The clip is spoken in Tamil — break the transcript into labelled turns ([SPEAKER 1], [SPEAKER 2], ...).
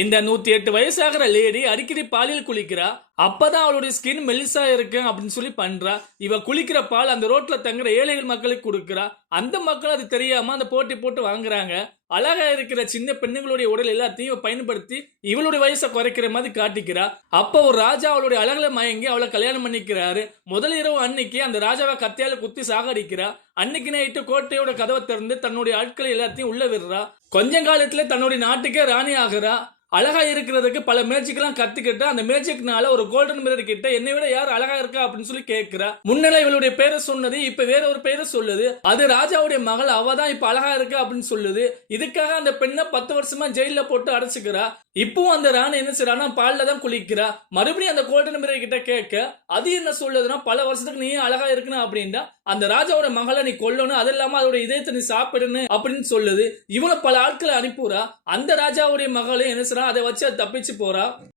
[SPEAKER 1] இந்த நூத்தி எட்டு வயசாகிற லேடி அடிக்கடி பாலியல் குளிக்கிறா? அப்பதான் அவளுடைய ஸ்கின் மெலிசா இருக்கு அப்படின்னு சொல்லி பண்றா. இவ குளிக்கிற பால் அந்த ரோட்ல தங்குற ஏழைகள் மக்களுக்கு கொடுக்குறா. அந்த மக்கள் அது தெரியாம அந்த போட்டி போட்டு வாங்குறாங்க. அழகா இருக்கிற சின்ன பெண்ணுங்களுடைய உடல் எல்லாத்தையும் பயன்படுத்தி இவளுடைய வயசை குறைக்கிற மாதிரி காட்டிக்கிறா. அப்போ ஒரு ராஜா அவளுடைய அழகுல மயங்கி அவளை கல்யாணம் பண்ணிக்கிறாரு. முதல் இரவு அன்னைக்கு அந்த ராஜாவை கத்தியால குத்தி சாகடிக்கிறா. அன்னைக்கு நைட்டு கோட்டையோட கதவை திறந்து தன்னுடைய ஆட்களை எல்லாத்தையும் உள்ள விடுறா. கொஞ்ச காலத்துல தன்னுடைய நாட்டுக்கே ராணி ஆகுறா. அழகா இருக்கிறதுக்கு பல மேஜிக்லாம் கத்துக்கிட்டு அந்த மேஜிக்னால ஒரு கோல்டன் மிரர் கிட்ட என்னை விட யார் அழகா இருக்கா? அப்படின்னு சொல்லி கேட்கிறா. முன்னிலை இவளுடைய பேரை சொன்னது இப்ப வேற ஒரு பேரை சொல்லுது. அது ராஜாவுடைய மகள் அவ தான் இப்ப அழகா இருக்கா அப்படின்னு சொல்லுது. இதுக்காக அந்த பெண்ணை பத்து வருஷமா ஜெயில போட்டு அடைச்சுக்கிறா. இப்பவும் அந்த ராணி என்ன செய்யறானா பால்ல தான் குளிக்கிறா. மறுபடியும் அந்த கோல்டன் மிரர் கிட்ட கேட்க அது என்ன சொல்லுதுன்னா பல வருஷத்துக்கு நீ அழகா இருக்கணும் அப்படின்னா அந்த ராஜாவோட மகளை நீ கொல்லணும். அது இல்லாம அதோட இதயத்தை நீ சாப்பிடணும் அப்படின்னு சொல்லுது. இவனை பல ஆட்களை அனுப்புறா. அந்த ராஜாவுடைய மகளும் என்ன செய்யறா அதை வச்சு அதை தப்பிச்சு போறா.